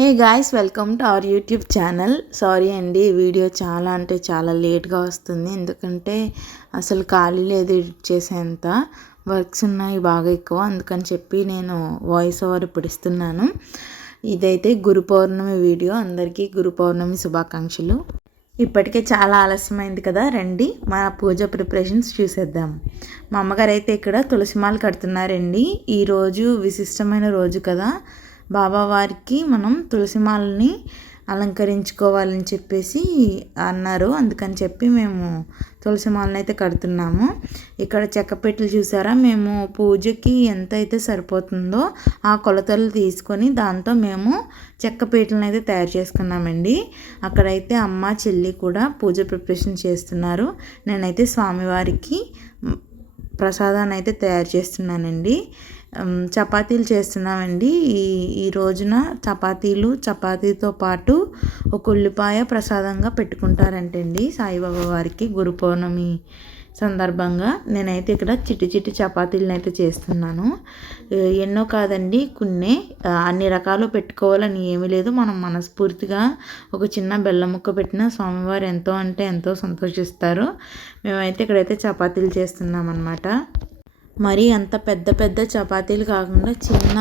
Hey guys welcome to our YouTube channel sorry అండి video చాలా అంటే చాలా లేట్గా వస్తుంది. ఎందుకంటే అసలు ఖాళీ లేదు ఎడిట్ చేసేంత. వర్క్స్ ఉన్నాయి బాగా ఎక్కువ. అందుకని చెప్పి నేను వాయిస్ ఓవర్ పిడుస్తున్నాను ఇదైతే గురు పౌర్ణమి వీడియో అందరికీ గురు పౌర్ణమి శుభాకాంక్షలు. ఇప్పటికే చాలా ఆలస్యమైంది కదా? రండి మా పూజ ప్రిపరేషన్స్ చూసేద్దాం. మా అమ్మగారు అయితే ఇక్కడ తులసిమాలు కడుతున్నారండి. ఈరోజు విశిష్టమైన రోజు కదా. బాబావారికి మనం తులసిమాలని అలంకరించుకోవాలని చెప్పేసి అన్నారు. అందుకని చెప్పి మేము తులసిమాలను అయితే కడుతున్నాము. ఇక్కడ చెక్కపెట్టెలు చూసారా? మేము పూజకి ఎంత అయితే సరిపోతుందో ఆ కొలతలు తీసుకొని దాంతో మేము చెక్క పీటలను అయితే తయారు చేసుకున్నామండి. అక్కడైతే అమ్మ చెల్లి కూడా పూజ ప్రిపరేషన్ చేస్తున్నారు. నేనైతే స్వామివారికి ప్రసాదాన్ని అయితే తయారు చేస్తున్నానండి. చపాతీలు చేస్తున్నామండి. ఈ ఈ రోజున చపాతీలు చపాతీతో పాటు ఒక ఉల్లిపాయ ప్రసాదంగా పెట్టుకుంటారంటండి సాయిబాబా వారికి గురు పౌర్ణమి సందర్భంగా. నేనైతే ఇక్కడ చిట్టి చిట్టి చపాతీలను అయితే చేస్తున్నాను ఎన్నో కాదండి కొన్ని. అన్ని రకాలు పెట్టుకోవాలని ఏమీ లేదు. మనం మనస్ఫూర్తిగా ఒక చిన్న బెల్లం ముక్క పెట్టిన స్వామివారు ఎంతో అంటే ఎంతో సంతోషిస్తారు. మేమైతే ఇక్కడైతే చపాతీలు చేస్తున్నామన్నమాట. మరి అంత పెద్ద పెద్ద చపాతీలు కాకుండా చిన్న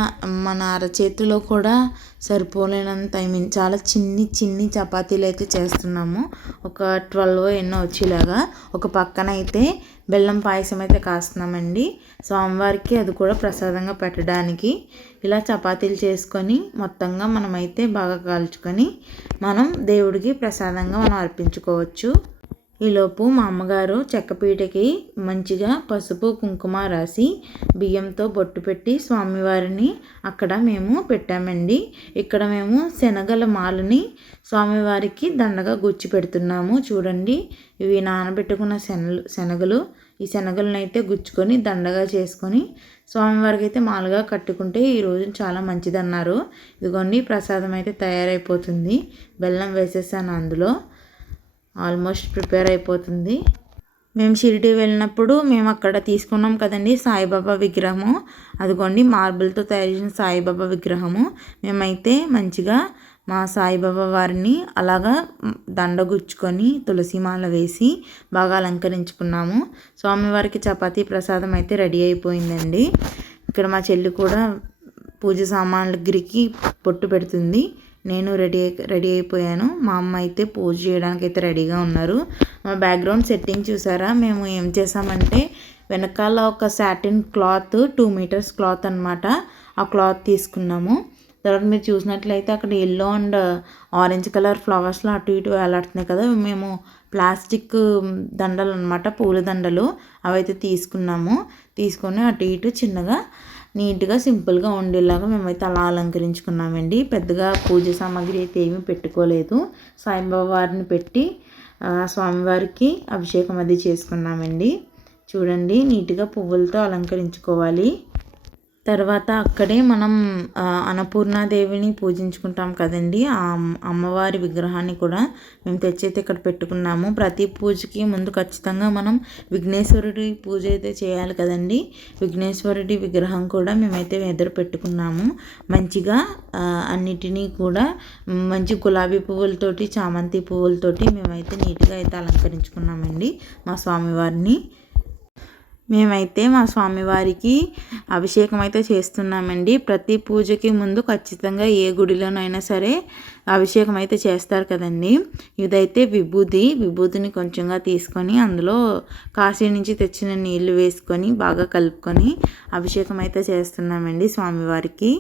మన అరచేతిలో కూడా సరిపోలేనంత ఐ మీన్ చాలా చిన్ని చిన్ని చపాతీలు అయితే చేస్తున్నాము. ఒక ట్వెల్వ్ ఎన్నో వచ్చేలాగా. ఒక పక్కన అయితే బెల్లం పాయసం అయితే కాస్తున్నామండి. స్వామివారికి అది కూడా ప్రసాదంగా పెట్టడానికి. ఇలా చపాతీలు చేసుకొని మొత్తంగా మనమైతే బాగా కాల్చుకొని మనం దేవుడికి ప్రసాదంగా మనం అర్పించుకోవచ్చు. ఈలోపు మా అమ్మగారు చెక్కపీటకి మంచిగా పసుపు కుంకుమ రాసి బియ్యంతో బొట్టు పెట్టి స్వామివారిని అక్కడ మేము పెట్టామండి. ఇక్కడ మేము శనగల మాలని స్వామివారికి దండగా గుచ్చి పెడుతున్నాము. చూడండి ఇవి నానబెట్టుకున్న శనలు శనగలు. ఈ శనగలను అయితే గుచ్చుకొని దండగా చేసుకొని స్వామివారికి అయితే మాలుగా కట్టుకుంటే ఈ రోజు చాలా మంచిదన్నారు. ఇదిగోండి ప్రసాదం అయితే తయారైపోతుంది. బెల్లం వేసేసాను అందులో. ఆల్మోస్ట్ ప్రిపేర్ అయిపోతుంది. మేము షిరిడి వెళ్ళినప్పుడు మేము అక్కడ తీసుకున్నాం కదండి సాయిబాబా విగ్రహము. అదిగోండి మార్బుల్తో తయారు చేసిన సాయిబాబా విగ్రహము. మేమైతే మంచిగా మా సాయిబాబా వారిని అలాగా దండగుచ్చుకొని తులసిమాల వేసి బాగా అలంకరించుకున్నాము. స్వామివారికి చపాతీ ప్రసాదం అయితే రెడీ అయిపోయిందండి. ఇక్కడ మా చెల్లి కూడా పూజ సామాన్ల గిరికి పొట్టు పెడుతుంది. నేను రెడీ రెడీ అయిపోయాను. మా అమ్మ అయితే పూజ చేయడానికి అయితే రెడీగా ఉన్నారు. మా బ్యాక్గ్రౌండ్ సెట్టింగ్ చూసారా? మేము ఏం చేసామంటే వెనకాల ఒక satin cloth two metres cloth అనమాట ఆ క్లాత్ తీసుకున్నాము. తర్వాత మీరు చూసినట్లయితే అక్కడ ఎల్లో అండ్ ఆరెంజ్ కలర్ ఫ్లవర్స్లో అటు ఇటు వేలాడుతున్నాయి కదా. మేము ప్లాస్టిక్ దండలు అనమాట పూల దండలు అవైతే తీసుకున్నాము. తీసుకొని అటు ఇటు చిన్నగా నీట్గా సింపుల్గా ఉండేలాగా మేమైతే అలా అలంకరించుకున్నామండి. పెద్దగా పూజ సామాగ్రి అయితే ఏమీ పెట్టుకోలేదు. సాయిబాబా వారిని పెట్టి స్వామివారికి అభిషేకం అది చేసుకున్నామండి. చూడండి నీట్గా పువ్వులతో అలంకరించుకోవాలి. తర్వాత అక్కడే మనం అన్నపూర్ణాదేవిని పూజించుకుంటాం కదండి. ఆ అమ్మవారి విగ్రహాన్ని కూడా మేము తెచ్చైతే ఇక్కడ పెట్టుకున్నాము. ప్రతి పూజకి ముందు ఖచ్చితంగా మనం విఘ్నేశ్వరుడి పూజ అయితే చేయాలి కదండి. విఘ్నేశ్వరుడి విగ్రహం కూడా మేమైతే ఎదురు పెట్టుకున్నాము. మంచిగా అన్నిటినీ కూడా మంచి గులాబీ పువ్వులతోటి చామంతి పువ్వులతోటి మేమైతే నీట్గా అయితే అలంకరించుకున్నామండి మా స్వామివారిని. మేమైతే మా స్వామివారికి అభిషేకం అయితే చేస్తున్నామండి. ప్రతి పూజకి ముందు ఖచ్చితంగా ఏ గుడిలోనైనా సరే అభిషేకం అయితే చేస్తారు కదండి. ఇదైతే విభూది విభూతిని కొంచెంగా తీసుకొని అందులో కాశీ నుంచి తెచ్చిన నీళ్ళు వేసుకొని బాగా కలుపుకొని అభిషేకం అయితే చేస్తున్నామండి స్వామివారికి.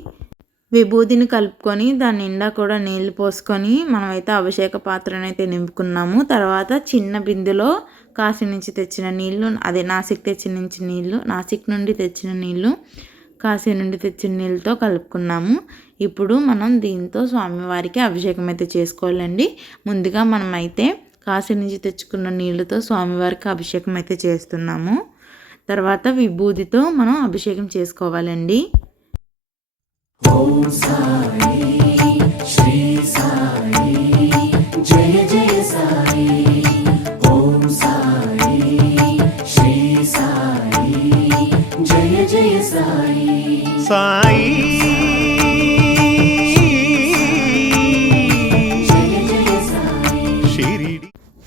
విభూతిని కలుపుకొని దాని నిండా కూడా నీళ్ళు పోసుకొని మనమైతే అభిషేక పాత్రను అయితే నింపుకున్నాము. తర్వాత చిన్న బిందెలో కాశీ నుంచి తెచ్చిన నీళ్ళు అదే నాసిక్ తెచ్చిన నుంచి నీళ్ళు నాసిక్ నుండి తెచ్చిన నీళ్ళు కాశీ నుండి తెచ్చిన నీళ్ళతో కలుపుకున్నాము. ఇప్పుడు మనం దీంతో స్వామివారికి అభిషేకం అయితే చేసుకోవాలండి. ముందుగా మనమైతే కాశీ నుంచి తెచ్చుకున్న నీళ్ళతో స్వామివారికి అభిషేకం అయితే చేస్తున్నాము. తర్వాత విభూతితో మనం అభిషేకం చేసుకోవాలండి.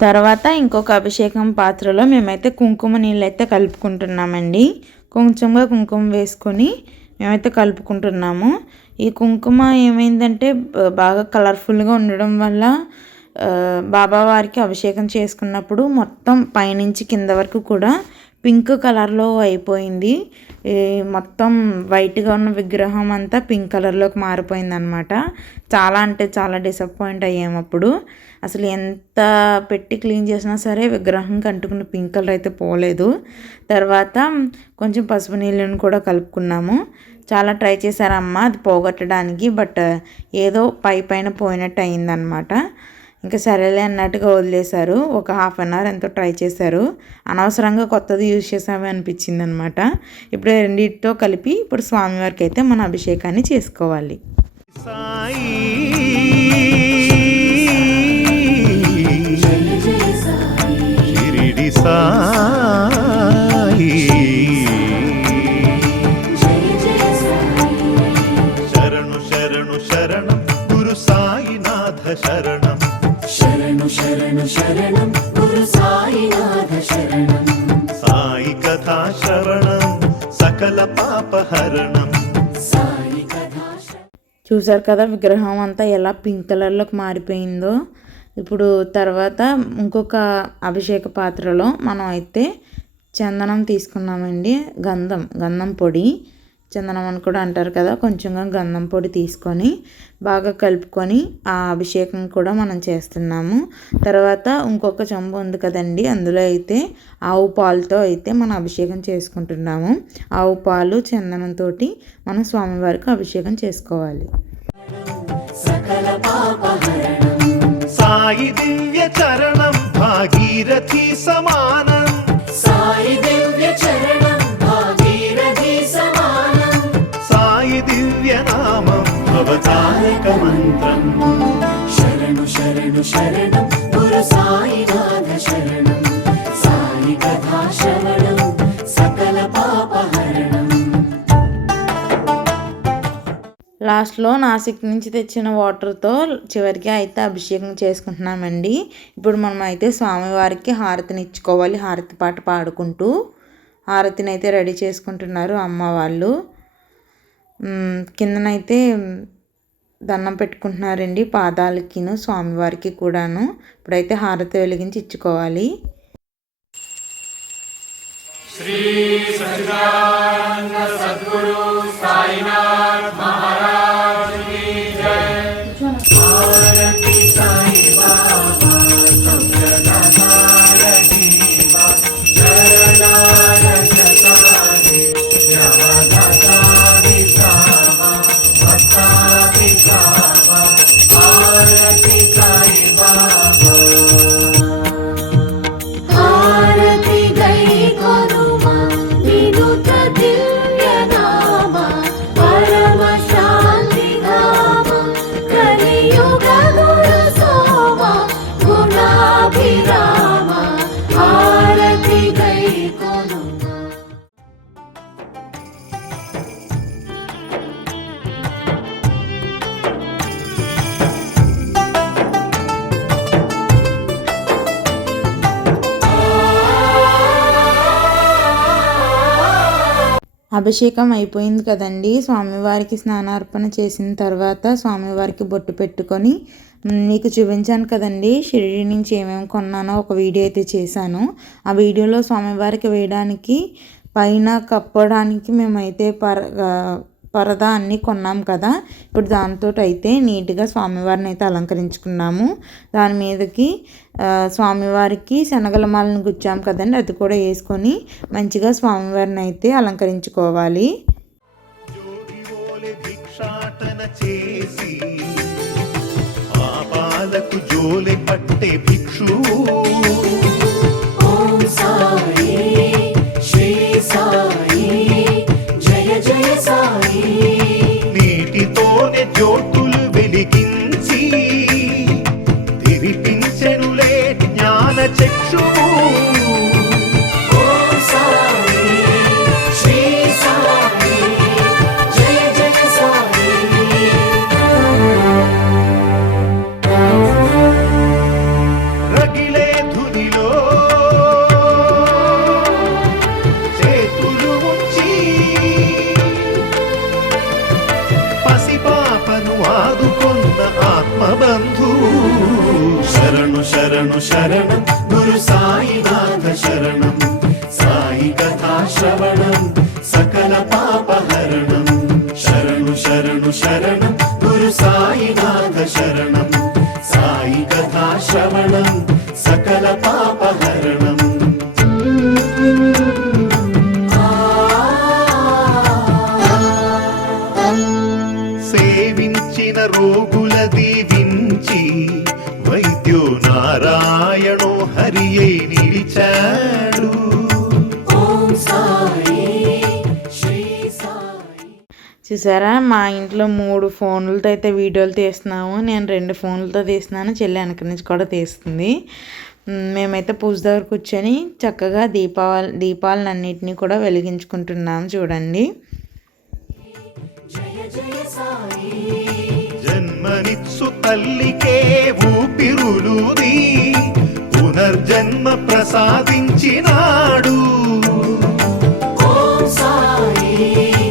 తర్వాత ఇంకొక అభిషేకం పాత్రలో మేమైతే కుంకుమ నీళ్ళైతే కలుపుకుంటున్నామండి. కొంచెంగా కుంకుమ వేసుకొని మేమైతే కలుపుకుంటున్నాము. ఈ కుంకుమ ఏమైందంటే బాగా కలర్ఫుల్గా ఉండడం వల్ల బాబా వారికి అభిషేకం చేసుకున్నప్పుడు మొత్తం పైనుంచి కింద వరకు కూడా పింక్ కలర్లో అయిపోయింది. మొత్తం వైట్గా ఉన్న విగ్రహం అంతా పింక్ కలర్లోకి మారిపోయింది అనమాట చాలా అంటే చాలా డిసప్పాయింట్ అయ్యాము అప్పుడు. అసలు ఎంత పెట్టి క్లీన్ చేసినా సరే విగ్రహం కంటుకున్న పింక్ కలర్ అయితే పోలేదు. తర్వాత కొంచెం పసుపు నీళ్ళని కూడా కలుపుకున్నాము. చాలా ట్రై చేశారమ్మ అది పోగొట్టడానికి బట్ ఏదో పై పైన పోయినట్టు అయిందనమాట ఇంకా సరేలే అన్నట్టుగా వదిలేశారు. ఒక హాఫ్ అన్ అవర్ ఎంతో ట్రై చేశారు. అనవసరంగా కొత్తది యూజ్ చేసామే అనిపించింది అనమాట ఇప్పుడు రెండింటితో కలిపి ఇప్పుడు స్వామివారికి అయితే మన అభిషేకాన్ని చేసుకోవాలి. సాయి శరణు శరణు శరణం గురు సాయినాథ శరణం. సాయి కథా శ్రవణం సకల పాపహరణం సాయి కథా చూసారు కదా విగ్రహం అంతా ఎలా పింక్ కలర్లోకి మారిపోయిందో. ఇప్పుడు తర్వాత ఇంకొక అభిషేక పాత్రలో మనం అయితే చందనం తీసుకున్నామండి గంధం గంధం పొడి. చందనం అని కూడా అంటారు కదా కొంచెంగా గంధం పొడి తీసుకొని బాగా కలుపుకొని ఆ అభిషేకం కూడా మనం చేస్తున్నాము. తర్వాత ఇంకొక చెంబు ఉంది కదండి అందులో అయితే ఆవు పాలతో అయితే మనం అభిషేకం చేసుకుంటున్నాము. ఆవు పాలు చందనంతో మనం స్వామివారికి అభిషేకం చేసుకోవాలి. సకల పాపహరణం సాయి దివ్య చరణం భాగీరథి సమానం శరణు శరణు శరణం గురు సాయినాథ శరణం. సాయి కథా శ్రవణం సకల పాపహరణం. లాస్ట్లో నాసిక్ నుంచి తెచ్చిన వాటర్తో చివరికి అయితే అభిషేకం చేసుకుంటున్నామండి. ఇప్పుడు మనం అయితే స్వామివారికి హారతిని ఇచ్చుకోవాలి హారతి పాట పాడుకుంటూ. హారతిని అయితే రెడీ చేసుకుంటున్నారు అమ్మ వాళ్ళు. కిందనైతే దండం పెట్టుకుంటున్నారండి పాదాలకిను స్వామివారికి కూడాను. ఇప్పుడైతే హారతి వెలిగించి ఇచ్చుకోవాలి. पत्ता पिसा आरती साई बाबा। అభిషేకం అయిపోయింది కదండి. స్వామివారికి స్నానార్పణ చేసిన తర్వాత స్వామివారికి బొట్టు పెట్టుకొని మీకు చూపించాను కదండి. షిరిడి నుంచి ఏమేమి కొన్నానో ఒక వీడియో అయితే చేశాను. ఆ వీడియోలో స్వామివారికి వేయడానికి పైన కప్పడానికి మేమైతే పర పరదా అన్నీ కొన్నాం కదా. ఇప్పుడు దాంతో అయితే నీట్గా స్వామివారిని అయితే అలంకరించుకున్నాము. దాని మీదకి స్వామివారికి శనగల మాలను గుచ్చాం కదండి. అది కూడా వేసుకొని మంచిగా స్వామివారిని అయితే అలంకరించుకోవాలి చేసి పాపాలకు పట్టే భిక్షు. నీటితోనే జ్యోతులు వెలిగించి చూసారా? మా ఇంట్లో మూడు ఫోన్లతో అయితే వీడియోలు తీస్తున్నాము. నేను రెండు ఫోన్లతో తీస్తున్నాను. చెల్లి వెనక నుంచి కూడా తీస్తుంది. మేమైతే పూజ దగ్గర కూర్చొని చక్కగా దీపావళి దీపాలన్నింటినీ కూడా వెలిగించుకుంటున్నాము. చూడండి. తల్లికే ఊపిరులుది. పునర్జన్మ ప్రసాదించినాడు. ఓం సాయి.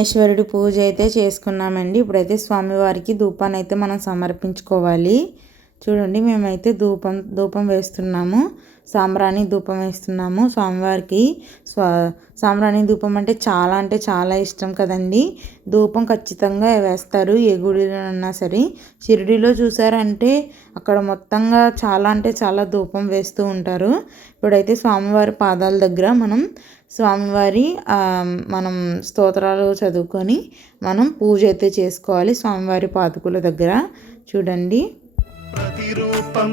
విఘ్నేశ్వరుడి పూజ అయితే చేసుకున్నామండి. ఇప్పుడైతే స్వామివారికి ధూపాన్ని అయితే మనం సమర్పించుకోవాలి. చూడండి మేమైతే ధూపం ధూపం వేస్తున్నాము. సాంబ్రాణి ధూపం వేస్తున్నాము. స్వామివారికి స్వా సాంబ్రాణి ధూపం అంటే చాలా అంటే చాలా ఇష్టం కదండి. ధూపం ఖచ్చితంగా వేస్తారు. ఏ గుడిలోనన్నా సరే. షిరిడిలో చూసారంటే అక్కడ మొత్తంగా చాలా అంటే చాలా ధూపం వేస్తూ ఉంటారు. ఇప్పుడైతే స్వామివారి పాదాల దగ్గర మనం స్వామివారి మనం స్తోత్రాలు చదువుకొని మనం పూజ అయితే చేసుకోవాలి స్వామివారి పాదుకుల దగ్గర. చూడండి. ప్రతిరూపం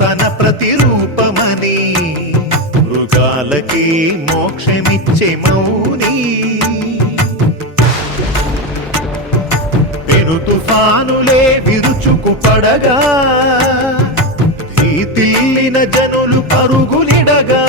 తన ప్రతిరూపమని. మృగాలకి మోక్షమిచ్చే మౌని. పెను తుఫానులే విరుచుకు పడగా. తిల్లిన జనులు పరుగులిడగా.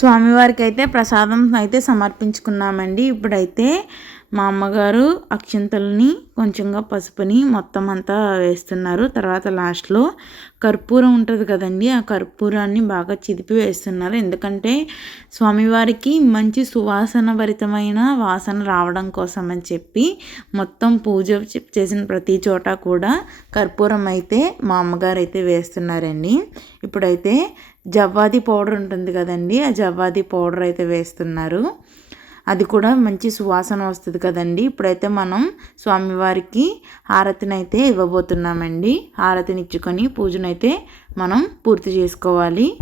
స్వామివారికి అయితే ప్రసాదం అయితే సమర్పించుకున్నామండి. ఇప్పుడైతే మా అమ్మగారు అక్షింతల్ని కొంచెంగా పసుపుని మొత్తం అంతా వేస్తున్నారు. తర్వాత లాస్ట్లో కర్పూరం ఉంటుంది కదండి ఆ కర్పూరాన్ని బాగా చిదిపి వేస్తున్నారు. ఎందుకంటే స్వామివారికి మంచి సువాసన భరితమైన వాసన రావడం కోసం అని చెప్పి మొత్తం పూజ చేసిన ప్రతి చోట కూడా కర్పూరం అయితే మా అమ్మగారు అయితే వేస్తున్నారండి. ఇప్పుడైతే జవ్వాది పౌడర్ ఉంటుంది కదండి ఆ జవ్వాది పౌడర్ అయితే వేస్తున్నారు. అది కూడా మంచి సువాసన వస్తుంది కదండి. ఇప్పుడైతే మనం స్వామివారికి హారతినైతే అయితే ఇవ్వబోతున్నామండి. హారతినిచ్చుకొని పూజనైతే మనం పూర్తి చేసుకోవాలి.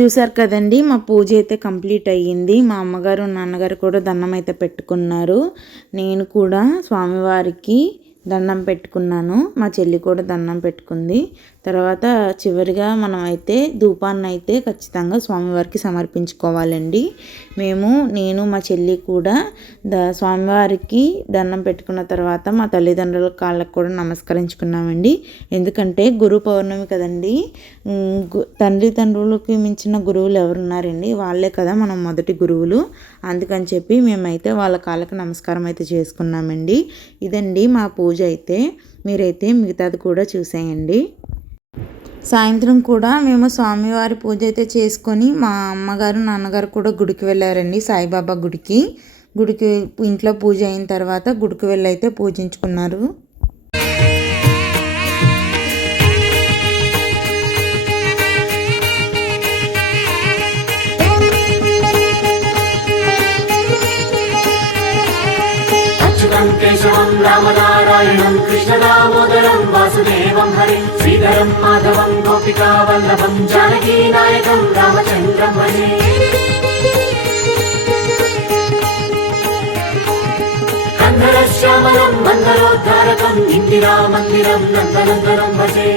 చూసారు కదండి మా పూజ అయితే కంప్లీట్ అయ్యింది. మా అమ్మగారు నాన్నగారు కూడా దండం అయితే పెట్టుకున్నారు. నేను కూడా స్వామివారికి దండం పెట్టుకున్నాను. మా చెల్లి కూడా దండం పెట్టుకుంది. తర్వాత చివరిగా మనం అయితే ధూపాన్ని అయితే ఖచ్చితంగా స్వామివారికి సమర్పించుకోవాలండి. మేము నేను మా చెల్లి కూడా ద స్వామివారికి దండం పెట్టుకున్న తర్వాత మా తల్లిదండ్రుల కాళ్ళకు కూడా నమస్కరించుకున్నామండి. ఎందుకంటే గురు పౌర్ణమి కదండి. తల్లిదండ్రులకి మించిన గురువులు ఎవరున్నారండి? వాళ్ళే కదా మనం మొదటి గురువులు. అందుకని చెప్పి మేమైతే వాళ్ళ కాళ్ళకు నమస్కారం అయితే చేసుకున్నామండి. ఇదండి మా పూజ అయితే. మీరైతే మిగతాది కూడా చూసేయండి. సాయంత్రం కూడా మేము స్వామివారి పూజ అయితే చేసుకొని మా అమ్మగారు నాన్నగారు కూడా గుడికి వెళ్ళారండి సాయిబాబా గుడికి. గుడికి ఇంట్లో పూజ అయిన తర్వాత గుడికి నారాయణం కృష్ణ దామోదరం వాసుదేవం హరి శ్రీధరం మాధవం గోపికా వల్లభం జానకీ నాయకం రామచంద్రం హరి శ్యామలం మందరోద్ధారకం ఇందిరా మందిరం నందనందనం భజే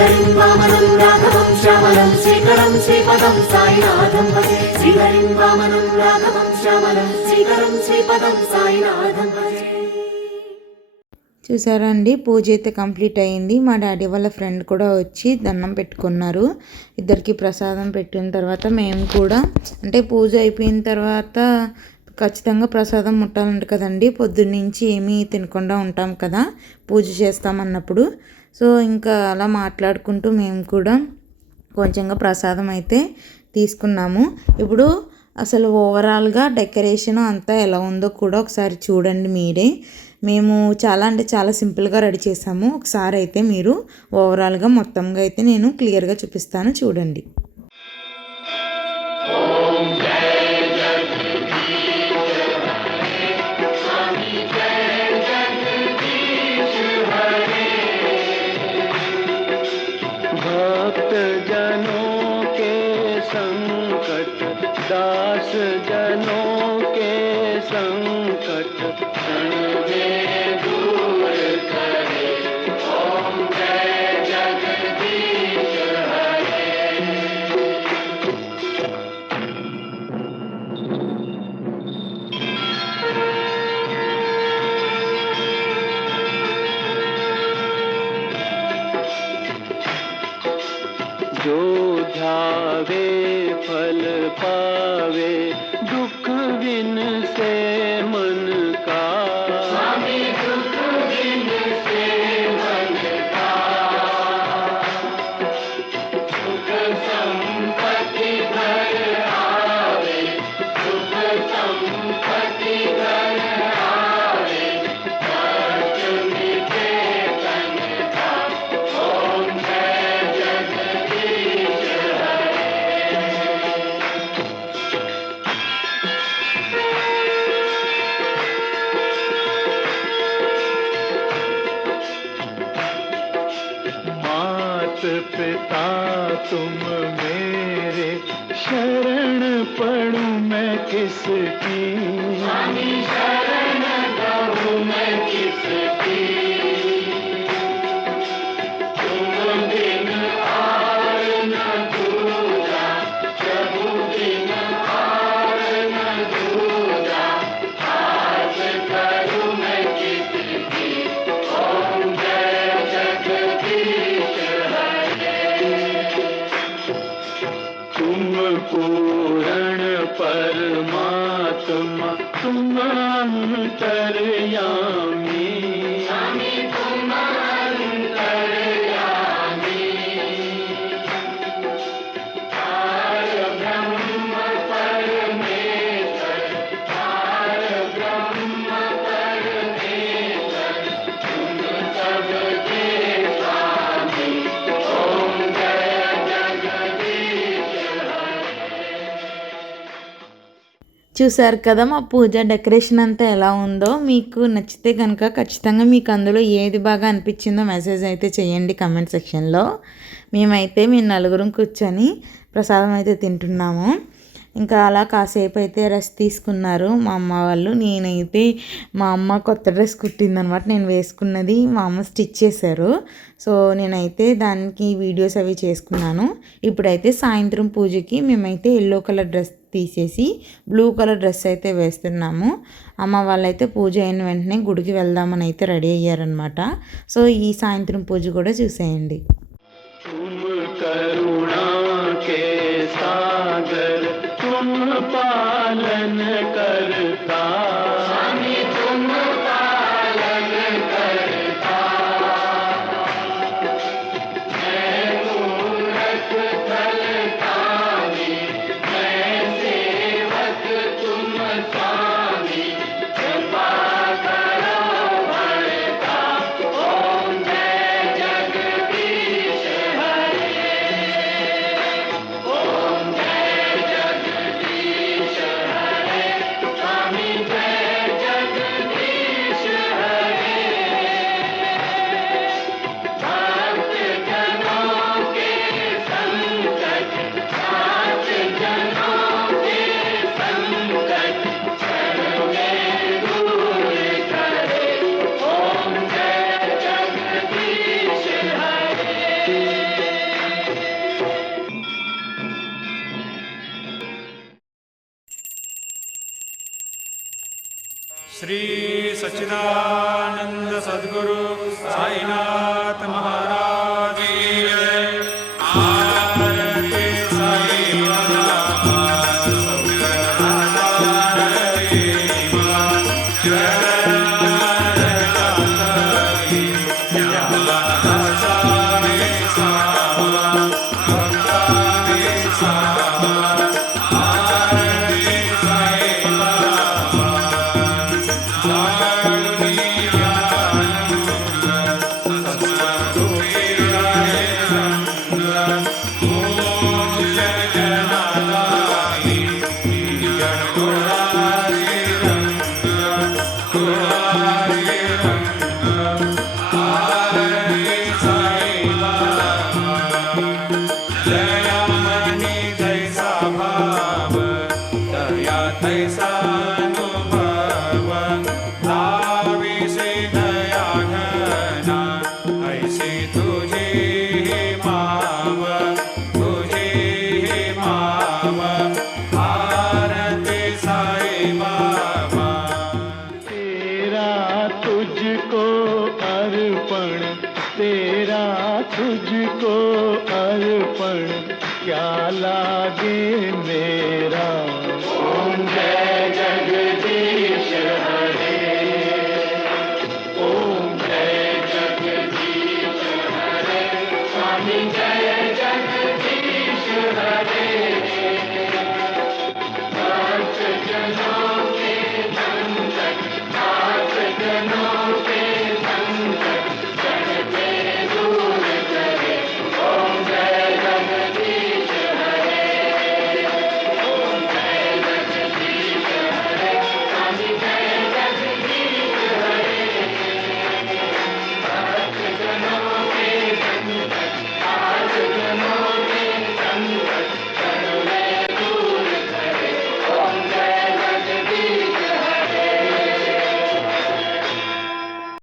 श्रीहरिं वामनं राघवं श्यामलं श्रीकरं श्रीपदं साईनाथं भजे श्रीहरिं वामनं राघवं श्यामलं श्रीकरं श्रीपदं साईनाथं भजे చూసారా అండి పూజ అయితే కంప్లీట్ అయ్యింది మా డాడీ వాళ్ళ ఫ్రెండ్ కూడా వచ్చి దండం పెట్టుకున్నారు ఇద్దరికి ప్రసాదం పెట్టిన తర్వాత మేము కూడా అంటే పూజ అయిపోయిన తర్వాత ఖచ్చితంగా ప్రసాదం ముట్టాలంట కదండి పొద్దున్నుంచి ఏమీ తినకుండా ఉంటాం కదా పూజ చేస్తామన్నప్పుడు సో ఇంకా అలా మాట్లాడుకుంటూ మేము కూడా కొంచెంగా ప్రసాదం అయితే తీసుకున్నాము. ఇప్పుడు అసలు ఓవరాల్గా డెకరేషన్ అంతా ఎలా ఉందో కూడా ఒకసారి చూడండి మీరే. మేము చాలా అంటే చాలా సింపుల్గా రెడీ చేసాము. ఒకసారి అయితే మీరు ఓవరాల్గా మొత్తంగా అయితే నేను క్లియర్గా చూపిస్తాను. చూడండి. చూసారు కదా మా పూజ డెకరేషన్ అంతా ఎలా ఉందో. మీకు నచ్చితే కనుక ఖచ్చితంగా మీకు అందులో ఏది బాగా అనిపించిందో మెసేజ్ అయితే చేయండి కమెంట్ సెక్షన్లో. మేమైతే మేము నలుగురం కూర్చొని ప్రసాదం అయితే తింటున్నాము. ఇంకా అలా కాసేపు అయితే రెస్ట్ తీసుకున్నారు మా అమ్మ వాళ్ళు. నేనైతే మా అమ్మ కొత్త డ్రెస్ కుట్టిందనమాట. నేను వేసుకున్నది మా అమ్మ స్టిచ్ చేశారు. సో నేనైతే దానికి వీడియోస్ అవి చేసుకున్నాను. ఇప్పుడైతే సాయంత్రం పూజకి మేమైతే ఎల్లో కలర్ డ్రెస్ తీసేసి బ్లూ కలర్ డ్రెస్ అయితే వేస్తున్నాము. అమ్మ వాళ్ళైతే పూజ అయిన వెంటనే గుడికి వెళ్దామని అయితే రెడీ అయ్యారనమాట సో ఈ సాయంత్రం పూజ కూడా చూసేయండి.